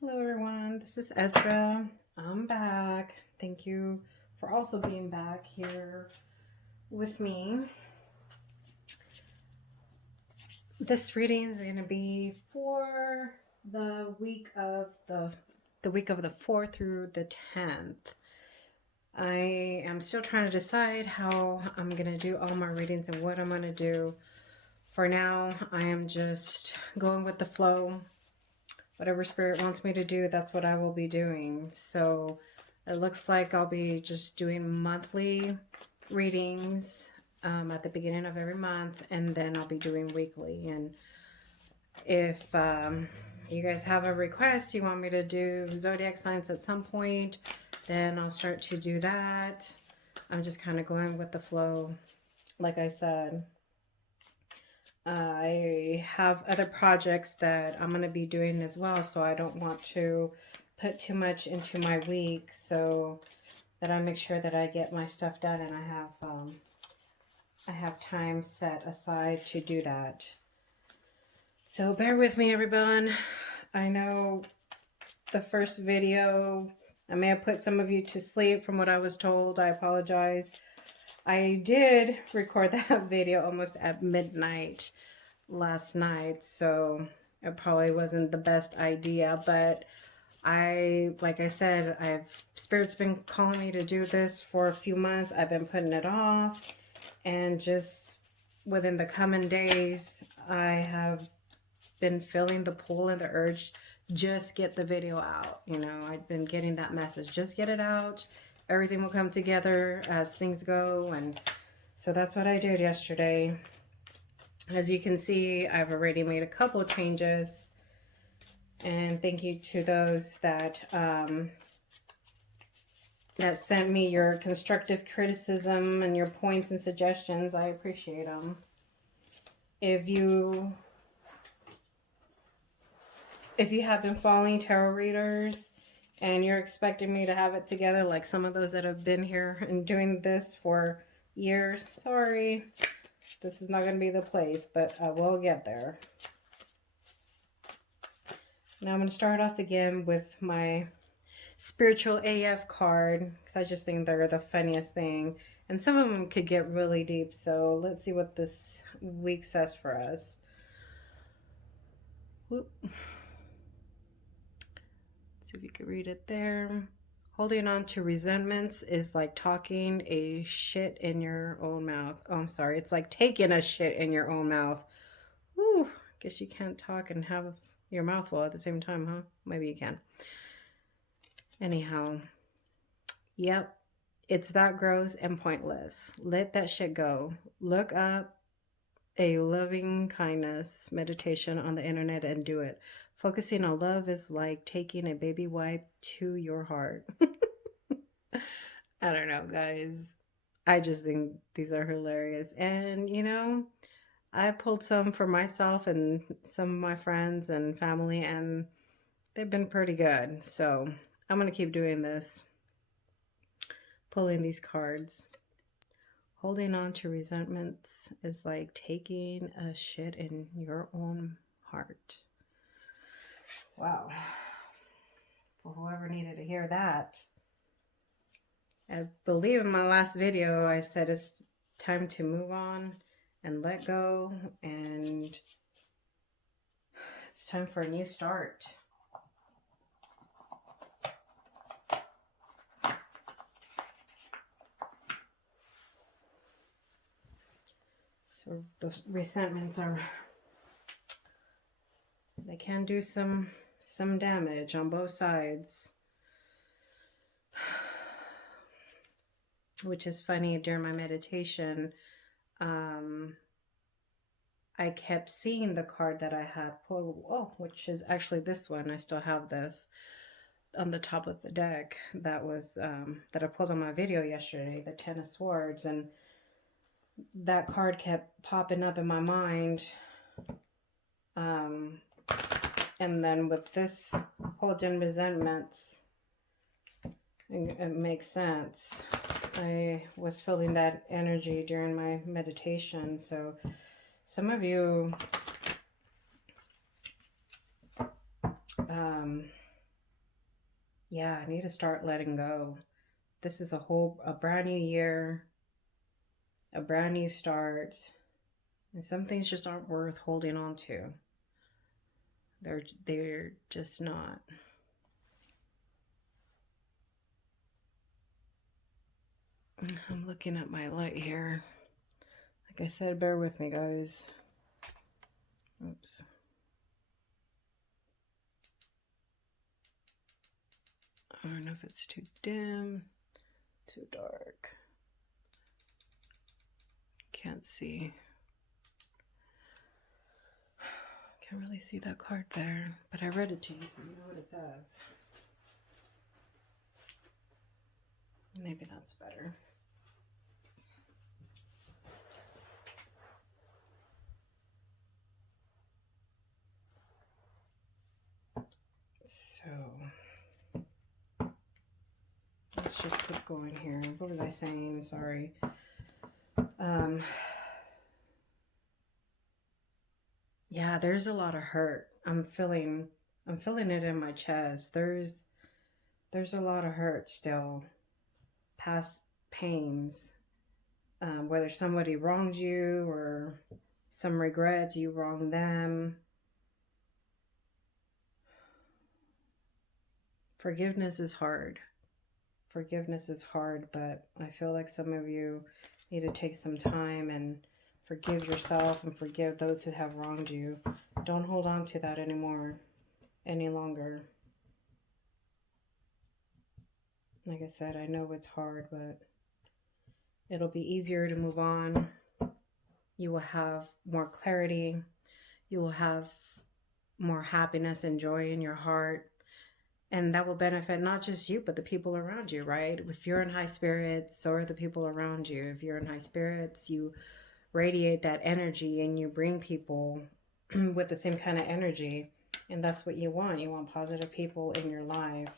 Hello everyone, this is Ezra. I'm back. Thank you for also being back here with me. This reading is going to be for the week of the 4th through the 10th. I am still trying to decide how I'm going to do all my readings and what I'm going to do. For now, I am just going with the flow. Whatever Spirit wants me to do, that's what I will be doing. So it looks like I'll be just doing monthly readings at the beginning of every month, and then I'll be doing weekly. And if you guys have a request, you want me to do zodiac signs at some point, then I'll start to do that. I'm just kind of going with the flow, like I said. I have other projects that I'm going to be doing as well, so I don't want to put too much into my week, so that I make sure that I get my stuff done and I have time set aside to do that. So bear with me, everyone. I know the first video, I may have put some of you to sleep from what I was told. I apologize. I did record that video almost at midnight last night, so it probably wasn't the best idea, but like I said, Spirit's been calling me to do this for a few months. I've been putting it off, and just within the coming days, I have been feeling the pull and the urge, just get the video out. You know, I've been getting that message, just get it out. Everything will come together as things go. And so that's what I did yesterday. As you can see, I've already made a couple of changes. And thank you to those that that sent me your constructive criticism and your points and suggestions. I appreciate them. If you have been following tarot readers and you're expecting me to have it together like some of those that have been here and doing this for years, sorry, this is not going to be the place, but I will get there. Now I'm going to start off again with my Spiritual AF card, because I just think they're the funniest thing. And some of them could get really deep, so let's see what this week says for us. Whoop. See if you can read it there. Holding on to resentments is like talking a shit in your own mouth. Oh, I'm sorry. It's like taking a shit in your own mouth. Whew. Guess you can't talk and have your mouth full at the same time, huh? Maybe you can. Anyhow. Yep. It's that gross and pointless. Let that shit go. Look up a loving kindness meditation on the internet and do it. Focusing on love is like taking a baby wipe to your heart. I don't know, guys. I just think these are hilarious. And, you know, I pulled some for myself and some of my friends and family, and they've been pretty good. So I'm going to keep doing this, pulling these cards. Holding on to resentments is like taking a shit in your own heart. Wow. For whoever needed to hear that. I believe in my last video I said it's time to move on and let go, and it's time for a new start. So those resentments they can do some damage on both sides. Which is funny, during my meditation, I kept seeing the card that I had pulled, which is actually this one. I still have this on the top of the deck. That was that I pulled on my video yesterday, the Ten of Swords, and that card kept popping up in my mind. And then with this holding resentments, it makes sense. I was feeling that energy during my meditation. So some of you Yeah, I need to start letting go. This is a brand new year, a brand new start, and some things just aren't worth holding on to. They're just not. I'm looking at my light here. Like I said, bear with me, guys. Oops. I don't know if it's too dim, too dark. Can't see. Can't really see that card there, but I read it to you, so you know what it says. Maybe that's better. So let's just keep going here. What was I saying? Sorry. Yeah, there's a lot of hurt. I'm feeling it in my chest. There's a lot of hurt still. Past pains. Whether somebody wronged you or some regrets, you wronged them. Forgiveness is hard. Forgiveness is hard, but I feel like some of you need to take some time and forgive yourself and forgive those who have wronged you. Don't hold on to that any longer. Like I said, I know it's hard, but it'll be easier to move on. You will have more clarity. You will have more happiness and joy in your heart. And that will benefit not just you, but the people around you, right? If you're in high spirits, so are the people around you. If you're in high spirits, you radiate that energy and you bring people with the same kind of energy. And that's what you want. You want positive people in your life.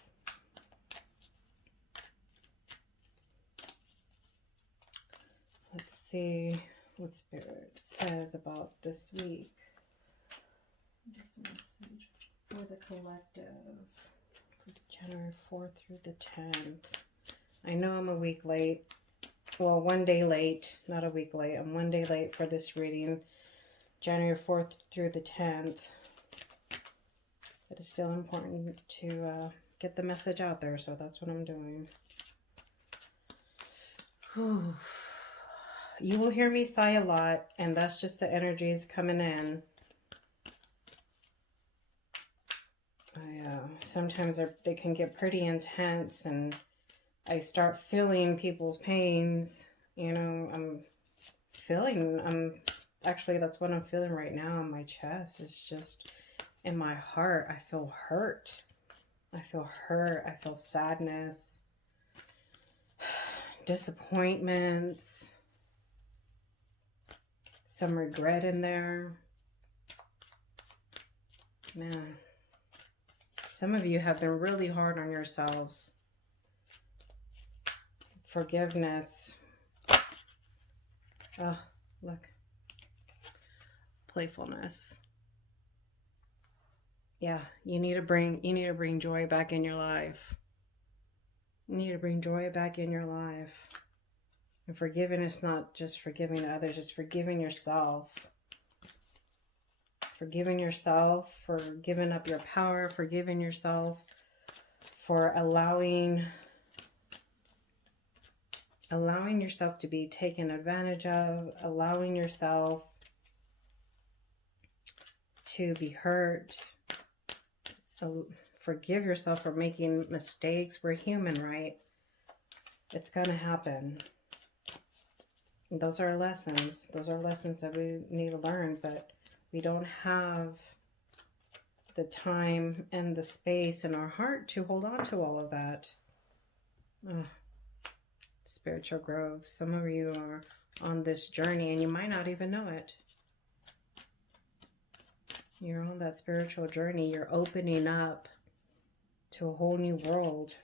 So let's see what Spirit says about this week. This message for the collective. January 4th through the 10th. I know I'm a week late. Well, 1 day late. Not a week late. I'm 1 day late for this reading. January 4th through the 10th. But it's still important to get the message out there. So that's what I'm doing. Whew. You will hear me sigh a lot. And that's just the energies coming in. Sometimes they can get pretty intense, and I start feeling people's pains. You know, actually, that's what I'm feeling right now in my chest. It's just in my heart. I feel hurt. I feel hurt. I feel sadness, disappointments, some regret in there. Man. Some of you have been really hard on yourselves. Forgiveness. Oh, look. Playfulness. Yeah, you need to bring joy back in your life. You need to bring joy back in your life. And forgiving is not just forgiving others, it's forgiving yourself. Forgiving yourself for giving up your power, forgiving yourself for allowing yourself to be taken advantage of, allowing yourself to be hurt. Forgive yourself for making mistakes. We're human, right? It's going to happen. Those are lessons. Those are lessons that we need to learn, but we don't have the time and the space in our heart to hold on to all of that. Oh, spiritual growth. Some of you are on this journey and you might not even know it. You're on that spiritual journey. You're opening up to a whole new world.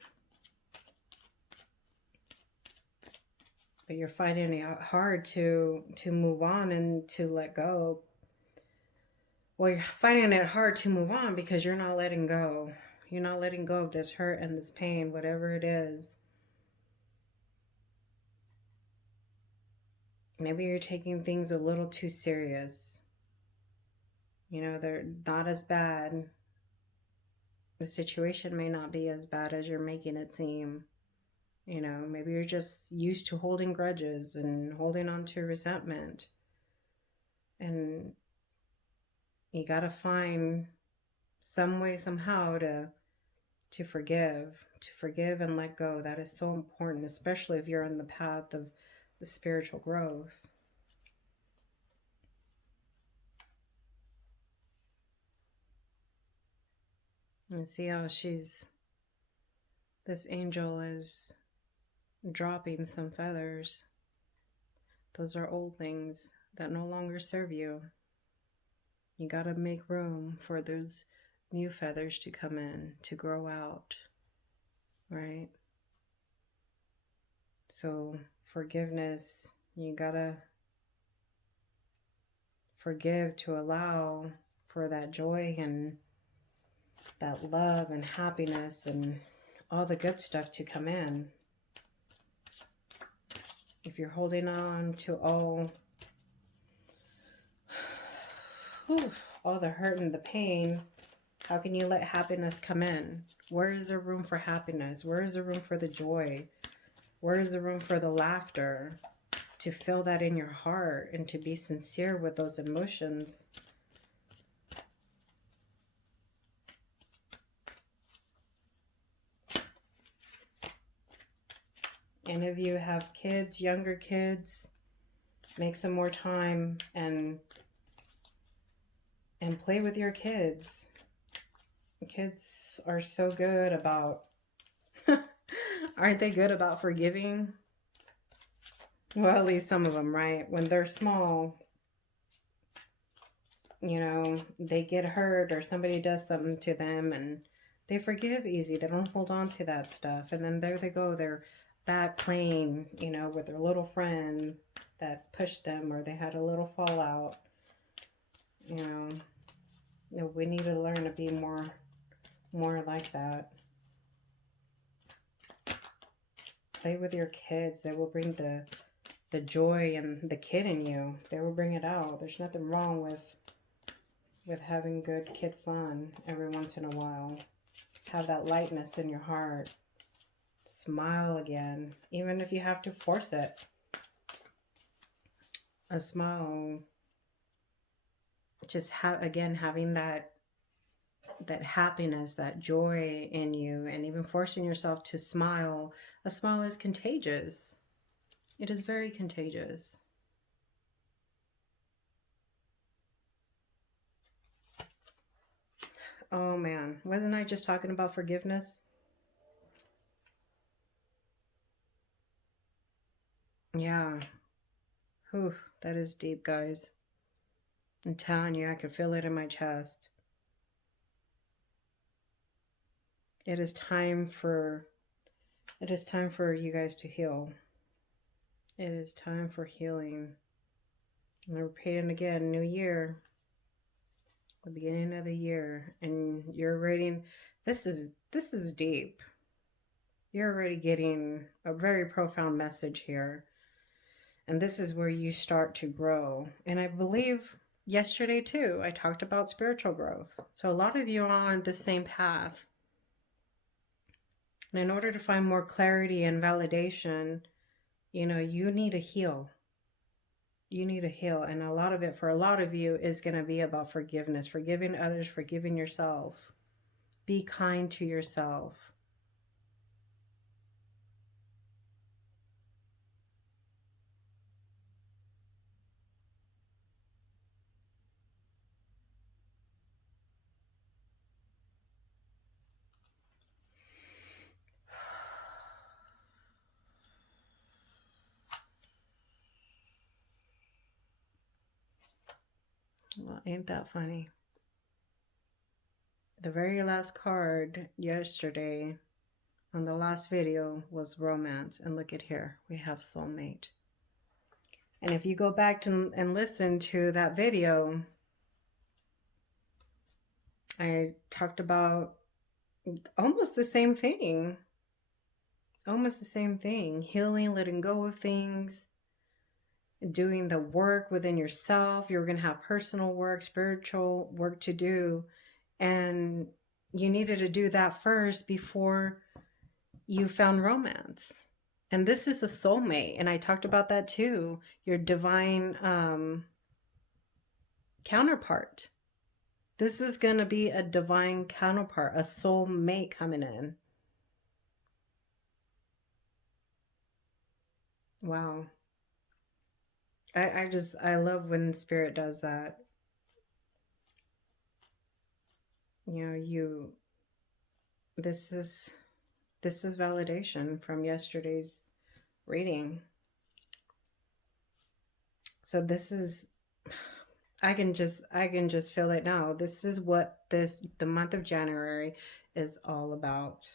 But you're finding it hard to move on and to let go. Well, you're finding it hard to move on because you're not letting go. You're not letting go of this hurt and this pain, whatever it is. Maybe you're taking things a little too serious. You know, they're not as bad. The situation may not be as bad as you're making it seem. You know, maybe you're just used to holding grudges and holding on to resentment. And you got to find some way, somehow to forgive and let go. That is so important, especially if you're on the path of the spiritual growth. And see how this angel is dropping some feathers. Those are old things that no longer serve you. You got to make room for those new feathers to come in, to grow out, right? So forgiveness, you got to forgive to allow for that joy and that love and happiness and all the good stuff to come in. If you're holding on to all the hurt and the pain, how can you let happiness come in? Where is there room for happiness? Where is there room for the joy? Where is the room for the laughter? To feel that in your heart and to be sincere with those emotions. And if you have kids, younger kids, make some more time and play with your kids. Kids are so good about, aren't they good about forgiving? Well, at least some of them, right? When they're small, you know, they get hurt or somebody does something to them and they forgive easy. They don't hold on to that stuff. And then there they go. They're back playing, you know, with their little friend that pushed them or they had a little fallout. You know, we need to learn to be more like that. Play with your kids. They will bring the joy and the kid in you. They will bring it out. There's nothing wrong with having good kid fun every once in a while. Have that lightness in your heart. Smile again, even if you have to force it. A smile. Just having that happiness, that joy in you, and even forcing yourself to smile. A smile is contagious. It is very contagious. Oh man, wasn't I just talking about forgiveness? Yeah. Whew, that is deep, guys. I'm telling you, I can feel it in my chest. It is time for you guys to heal. It is time for healing. I'm repeating again, new year. The beginning of the year, and you're reading. This is deep. You're already getting a very profound message here. And this is where you start to grow. And I believe yesterday too, I talked about spiritual growth. So a lot of you are on the same path. And in order to find more clarity and validation, you know, you need to heal. You need to heal. And a lot of it, for a lot of you, is going to be about forgiveness. Forgiving others, forgiving yourself. Be kind to yourself. Well, ain't that funny? The very last card yesterday on the last video was romance. And look at here, we have soulmate. And if you go back and listen to that video, I talked about almost the same thing. Almost the same thing. Healing, letting go of things, doing the work within yourself. You're going to have personal work, spiritual work to do. And you needed to do that first before you found romance. And this is a soulmate. And I talked about that too. Your divine counterpart. This is going to be a divine counterpart, a soulmate coming in. Wow. I love when spirit does that. You know, this is validation from yesterday's reading. So this is, I can just feel it now. This is what the month of January is all about.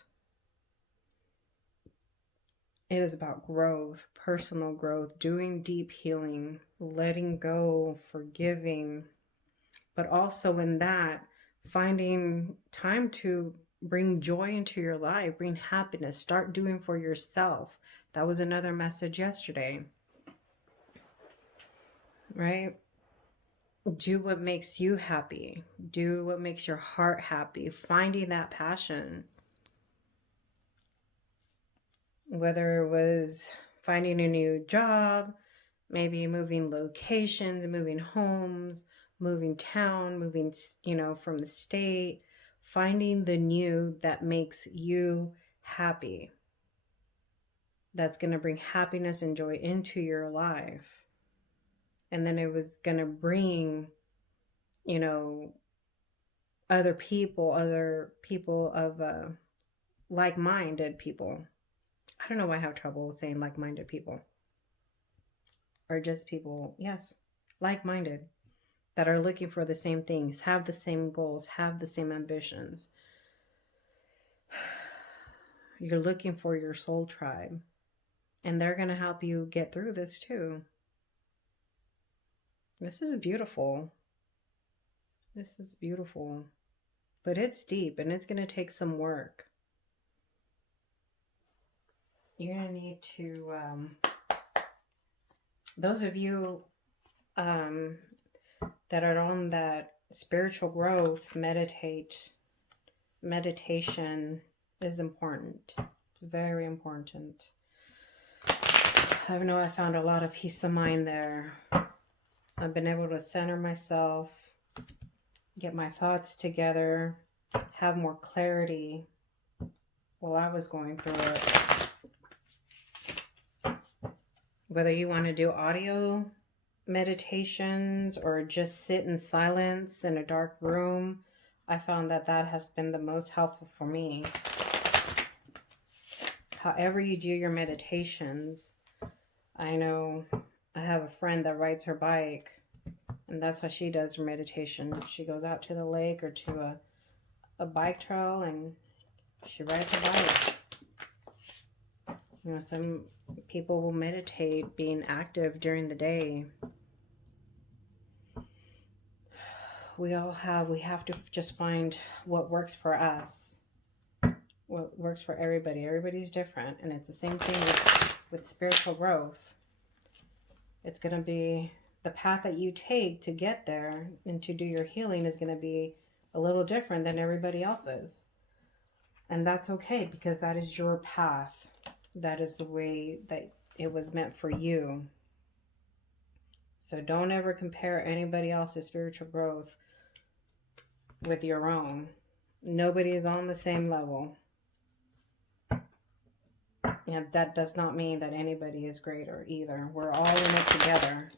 It is about growth, personal growth, doing deep healing, letting go, forgiving, but also in that, finding time to bring joy into your life, bring happiness, start doing for yourself. That was another message yesterday, right? Do what makes you happy. Do what makes your heart happy. Finding that passion. Whether it was finding a new job, maybe moving locations, moving homes, moving town, moving, from the state, finding the new that makes you happy. That's going to bring happiness and joy into your life. And then it was going to bring, other people of like-minded people. I don't know why I have trouble saying like-minded people. Or just people, yes, like-minded, that are looking for the same things, have the same goals, have the same ambitions. You're looking for your soul tribe. And they're going to help you get through this too. This is beautiful. This is beautiful. But it's deep and it's going to take some work. You're going to need to, those of you that are on that spiritual growth, meditation is important. It's very important. I know I found a lot of peace of mind there. I've been able to center myself, get my thoughts together, have more clarity while I was going through it. Whether you want to do audio meditations or just sit in silence in a dark room, I found that has been the most helpful for me. However you do your meditations, I know I have a friend that rides her bike, and that's how she does her meditation. She goes out to the lake or to a bike trail and she rides her bike. Some people will meditate being active during the day. We have to just find what works for us, what works for everybody. Everybody's different, and it's the same thing with spiritual growth. It's going to be the path that you take to get there and to do your healing is going to be a little different than everybody else's. And that's okay, because that is your path. That is the way that it was meant for you. So don't ever compare anybody else's spiritual growth with your own. Nobody is on the same level. And that does not mean that anybody is greater either. We're all in it together.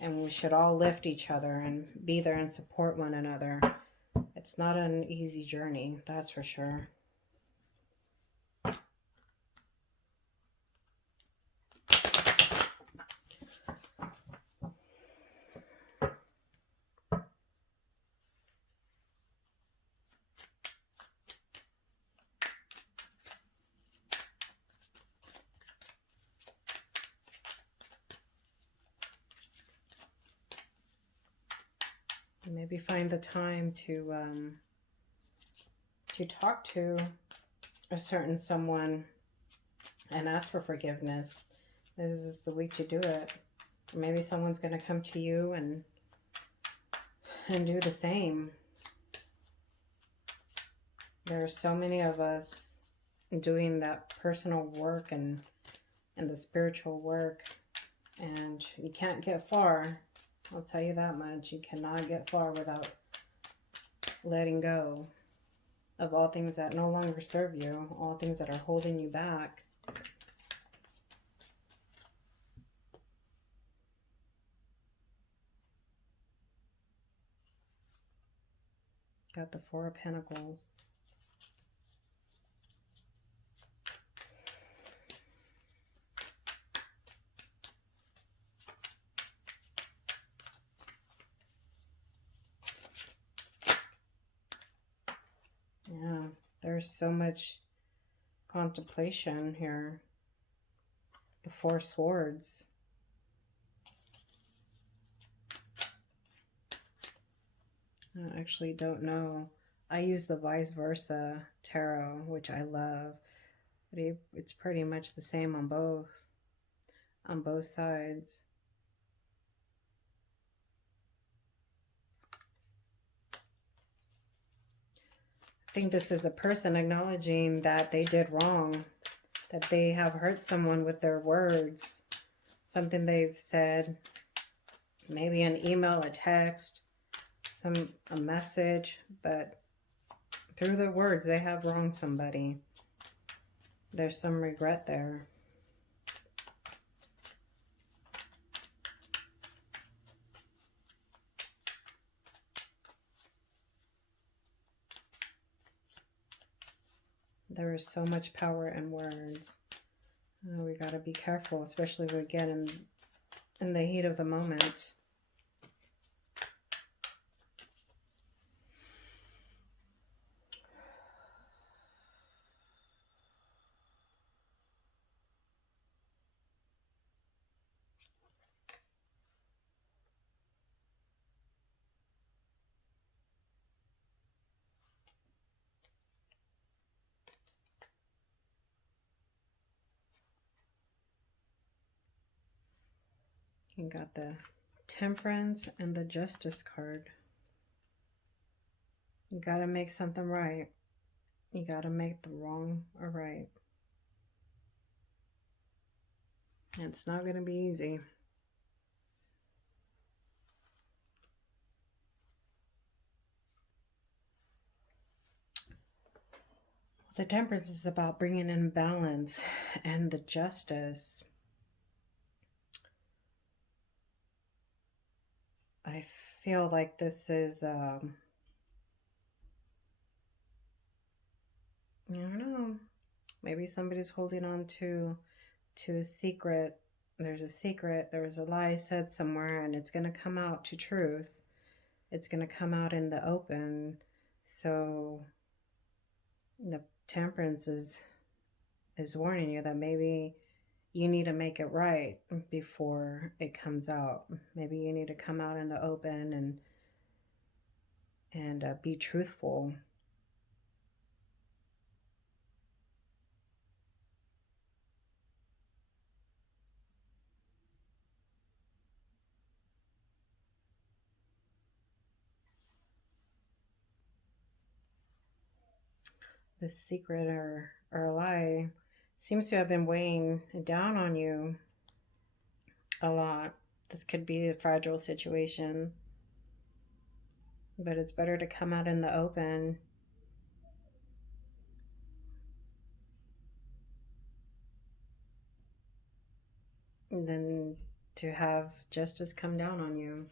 And we should all lift each other and be there and support one another. It's not an easy journey, that's for sure. Maybe find the time to to talk to a certain someone and ask for forgiveness. This is the week to do it. Maybe someone's going to come to you and do the same. There are so many of us doing that personal work and the spiritual work, and you can't get far. I'll tell you that much. You cannot get far without letting go of all things that no longer serve you, all things that are holding you back. Got the Four of Pentacles. Yeah, there's so much contemplation here. The Four Swords. I actually don't know. I use the vice versa tarot, which I love. But it's pretty much the same on both sides. I think this is a person acknowledging that they did wrong, that they have hurt someone with their words, something they've said, maybe an email, a text, a message, but through their words they have wronged somebody. There's some regret there. There is so much power in words. We got to be careful, especially if we get in the heat of the moment. You got the Temperance and the Justice card. You got to make something right. You got to make the wrong or right. It's not going to be easy. The Temperance is about bringing in balance, and the Justice, I feel like this is, I don't know, maybe somebody's holding on to a secret. There's a secret, there was a lie said somewhere, and it's going to come out to truth. It's going to come out in the open. So the Temperance is warning you that maybe you need to make it right before it comes out. Maybe you need to come out in the open and be truthful. The secret or a lie seems to have been weighing down on you a lot. This could be a fragile situation, but it's better to come out in the open than to have justice come down on you.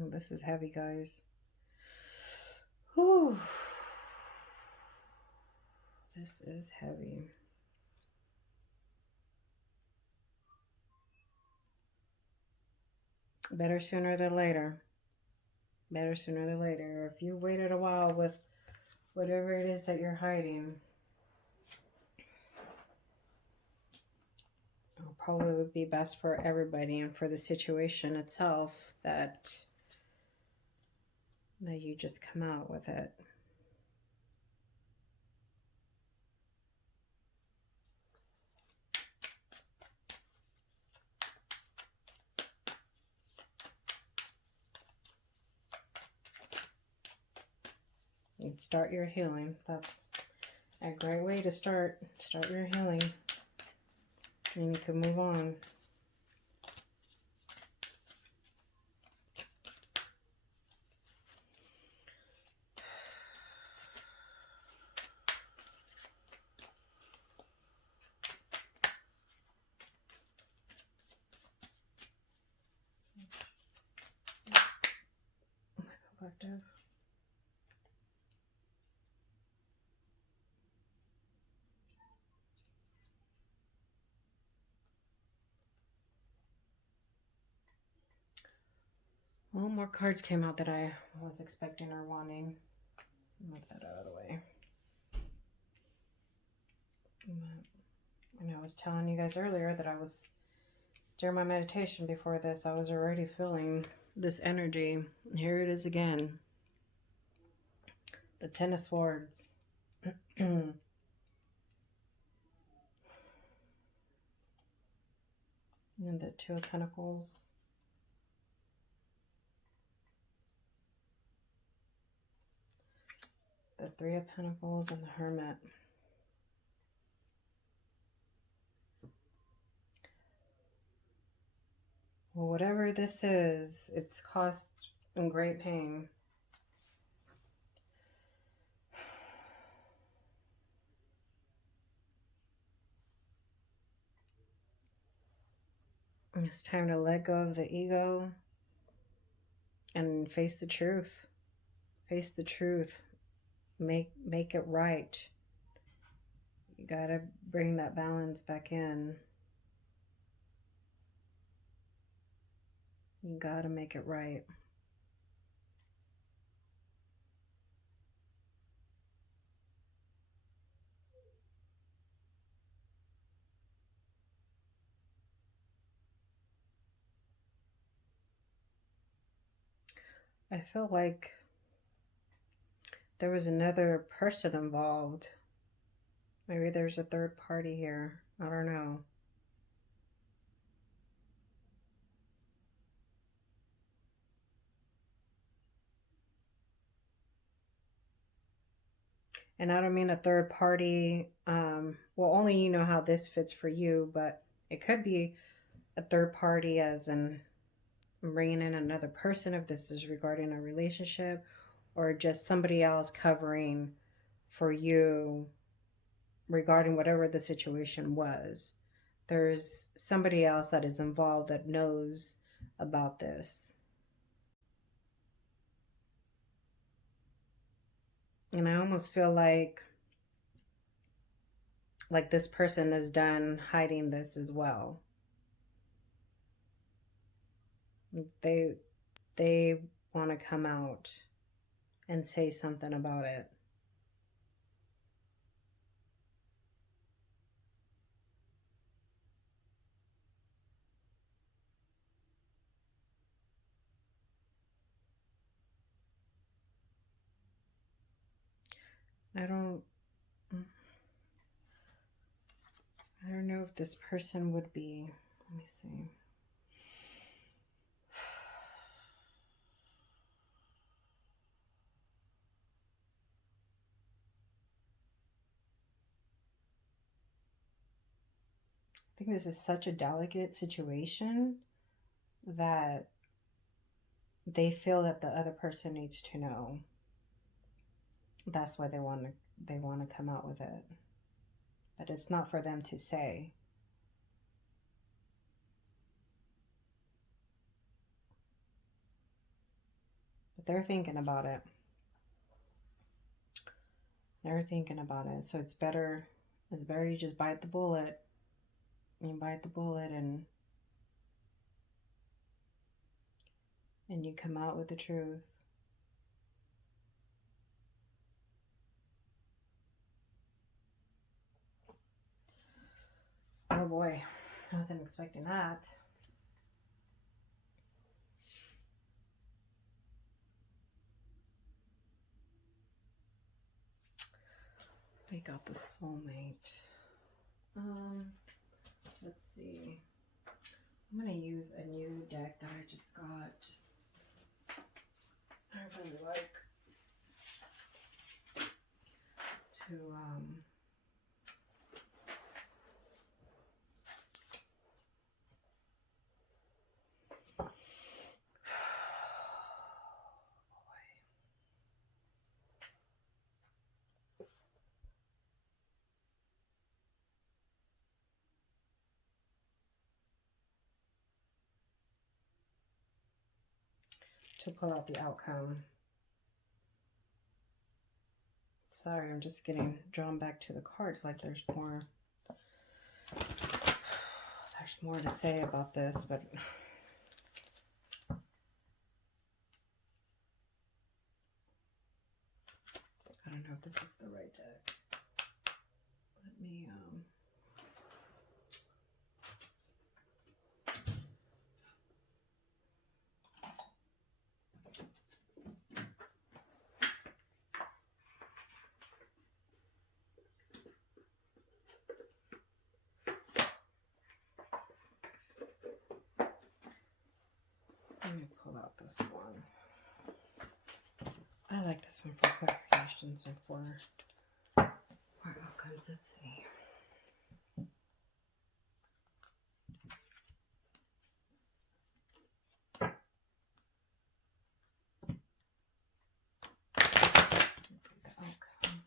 Oh, this is heavy, guys. Whew. This is heavy. Better sooner than later. Better sooner than later. If you waited a while with whatever it is that you're hiding, it'll probably would be best for everybody and for the situation itself that you just come out with it. And start your healing. That's a great way to start your healing. And you can move on. Collective. Well, more cards came out that I was expecting or wanting. Move that out of the way. And I was telling you guys earlier that during my meditation before this, I was already feeling this energy. Here it is again. The Ten of Swords. And the Two of Pentacles. The Three of Pentacles and the Hermit. Well, whatever this is, it's caused great pain. It's time to let go of the ego and face the truth. Face the truth. Make it right. You gotta bring that balance back in. You gotta make it right. I feel like there was another person involved. Maybe there's a third party here. I don't know. And I don't mean a third party. Well, only you know how this fits for you, but it could be a third party as in bringing in another person if this is regarding a relationship, or just somebody else covering for you regarding whatever the situation was. There's somebody else that is involved that knows about this. And I almost feel like this person is done hiding this as well. They want to come out and say something about it. I don't know if this person would be, let me see. I think this is such a delicate situation that they feel that the other person needs to know. That's why they want to come out with it. But it's not for them to say. But they're thinking about it. They're thinking about it. So it's better you just bite the bullet. You bite the bullet and you come out with the truth. Oh boy, that was an wasn't expecting that. We got the soulmate. Let's see. I'm gonna use a new deck that I just got. I really like to pull out the outcome. Sorry, I'm just getting drawn back to the cards like there's more to say about this, but I don't know if this is the right deck. Let me pull out this one. I like this one for clarifications and for outcomes. Let's see. The outcome.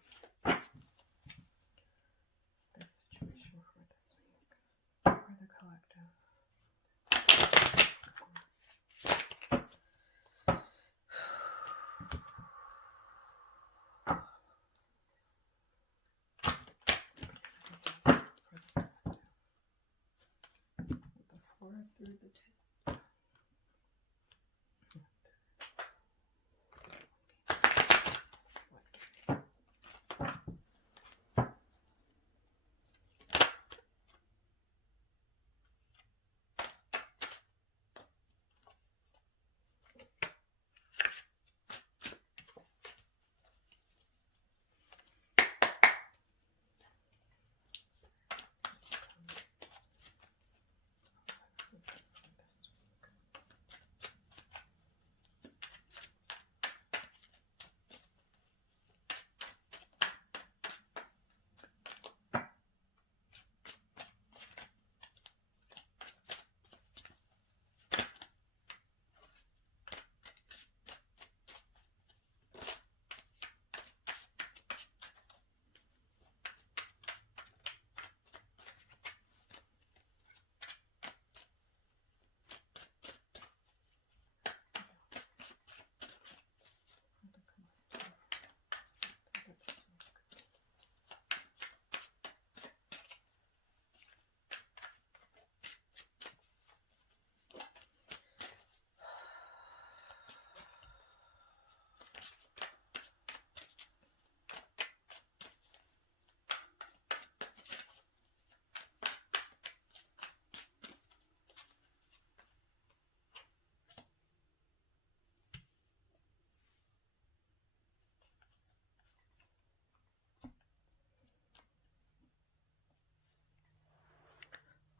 This situation for this week. For the collective. Through the tip.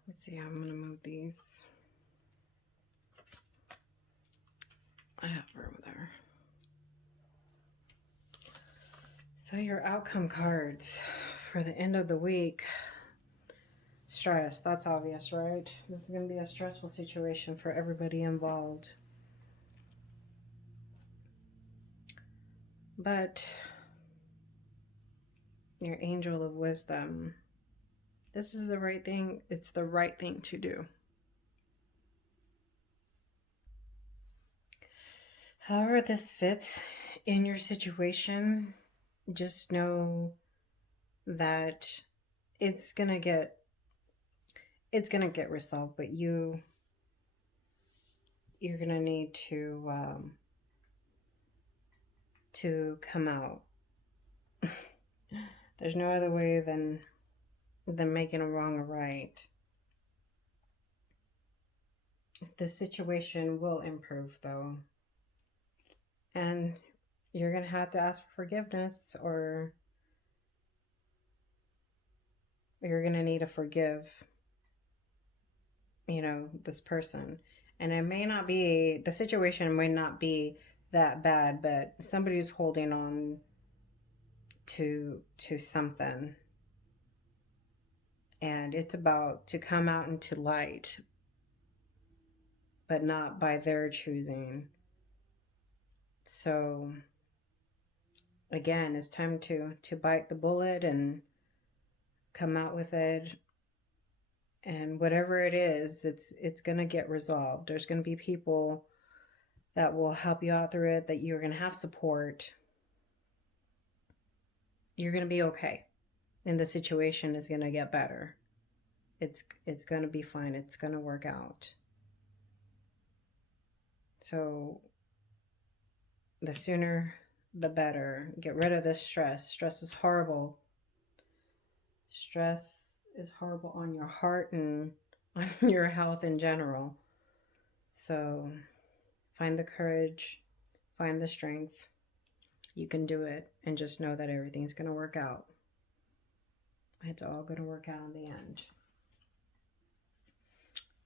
Let's see, I'm gonna move these. I have room there. So your outcome cards for the end of the week. Stress, that's obvious, right? This is gonna be a stressful situation for everybody involved. But your angel of wisdom, this is the right thing. It's the right thing to do. However this fits in your situation, just know that it's gonna get resolved, but you're gonna need to come out. There's no other way than making a wrong a right. the situation will improve though. And you're going to have to ask for forgiveness, or you're going to need to forgive, you know, this person. And it may not be, the situation may not be that bad, but somebody's holding on to something. And it's about to come out into light, but not by their choosing. So again, it's time to bite the bullet and come out with it. And whatever it is, it's going to get resolved. There's going to be people that will help you out through it, that you're going to have support. You're going to be okay. And the situation is going to get better. It's going to be fine. It's going to work out. So the sooner the better. Get rid of this stress. Stress is horrible. Stress is horrible on your heart and on your health in general. So find the courage, find the strength. You can do it, and just know that everything's going to work out. It's all going to work out in the end.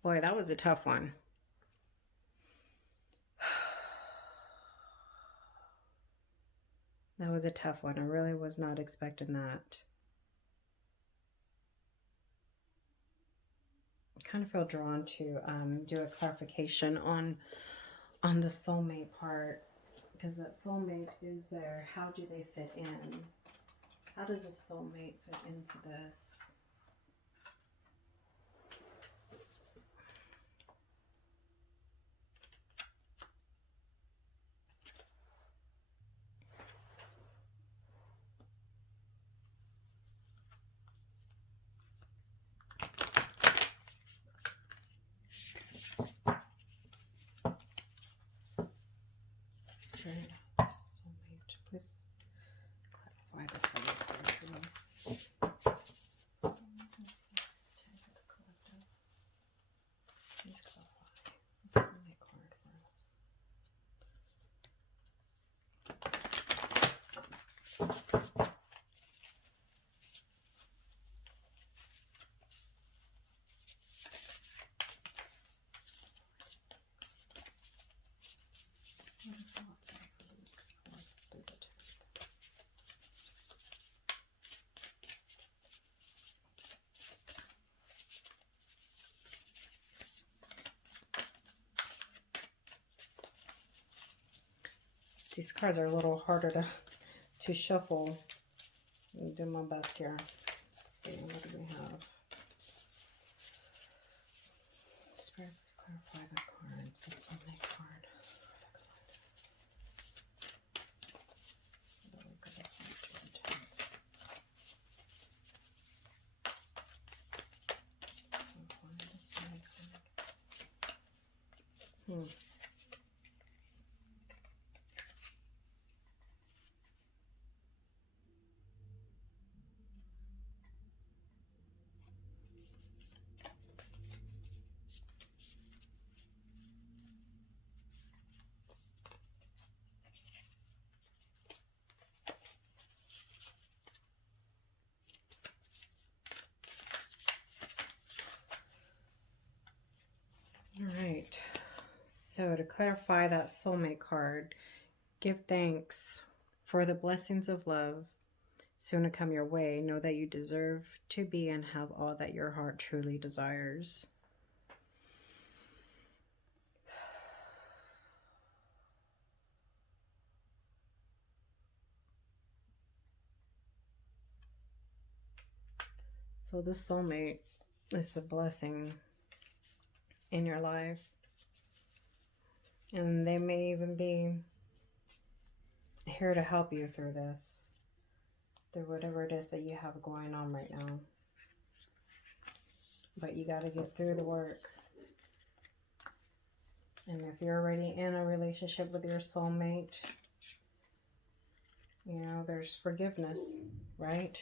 Boy, that was a tough one. That was a tough one. I really was not expecting that. I kind of feel drawn to do a clarification on the soulmate part, because that soulmate is there. How do they fit in? How does a soulmate fit into this? Soulmate, please clarify this for me, please. Please clarify the soulmate card for us. These cards are a little harder to shuffle. I'll do my best here. Let's see, what do we have? Spirit, please clarify the cards. The soulmate card. All right, so to clarify that soulmate card, give thanks for the blessings of love soon to come your way. Know that you deserve to be and have all that your heart truly desires. So this soulmate is a blessing in your life, and they may even be here to help you through this, through whatever it is that you have going on right now. But you got to get through the work. And if you're already in a relationship with your soulmate, you know, there's forgiveness, right?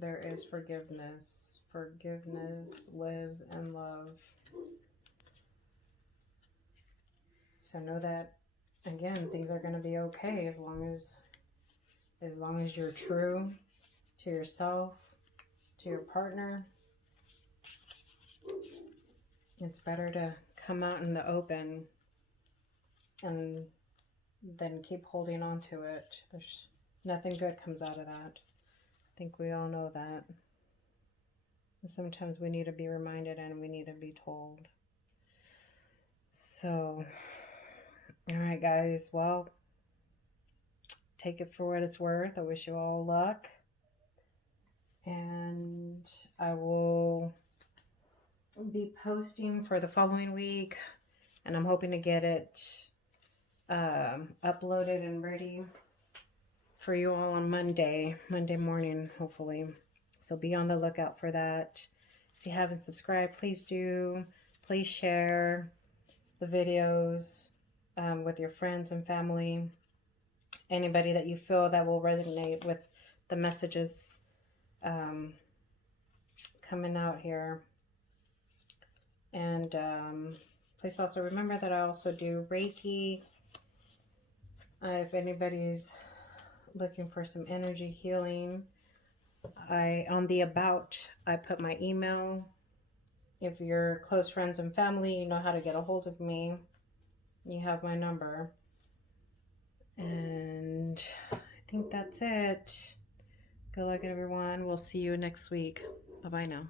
There is forgiveness forgiveness lives in love. So know that, again, things are going to be okay as long as you're true to yourself, to your partner. It's better to come out in the open and then keep holding on to it. There's nothing good comes out of that. I think we all know that. And sometimes we need to be reminded and we need to be told. So, all right, guys. Well, take it for what it's worth. I wish you all luck. And I will be posting for the following week. And I'm hoping to get it uploaded and ready for you all on Monday morning, hopefully. So be on the lookout for that. If you haven't subscribed, please do. Please share the videos with your friends and family. Anybody that you feel that will resonate with the messages coming out here. And please also remember that I also do Reiki. If anybody's looking for some energy healing, on the about, I put my email. If you're close friends and family, you know how to get a hold of me. You have my number. And I think that's it. Good luck, everyone. We'll see you next week. Bye-bye now.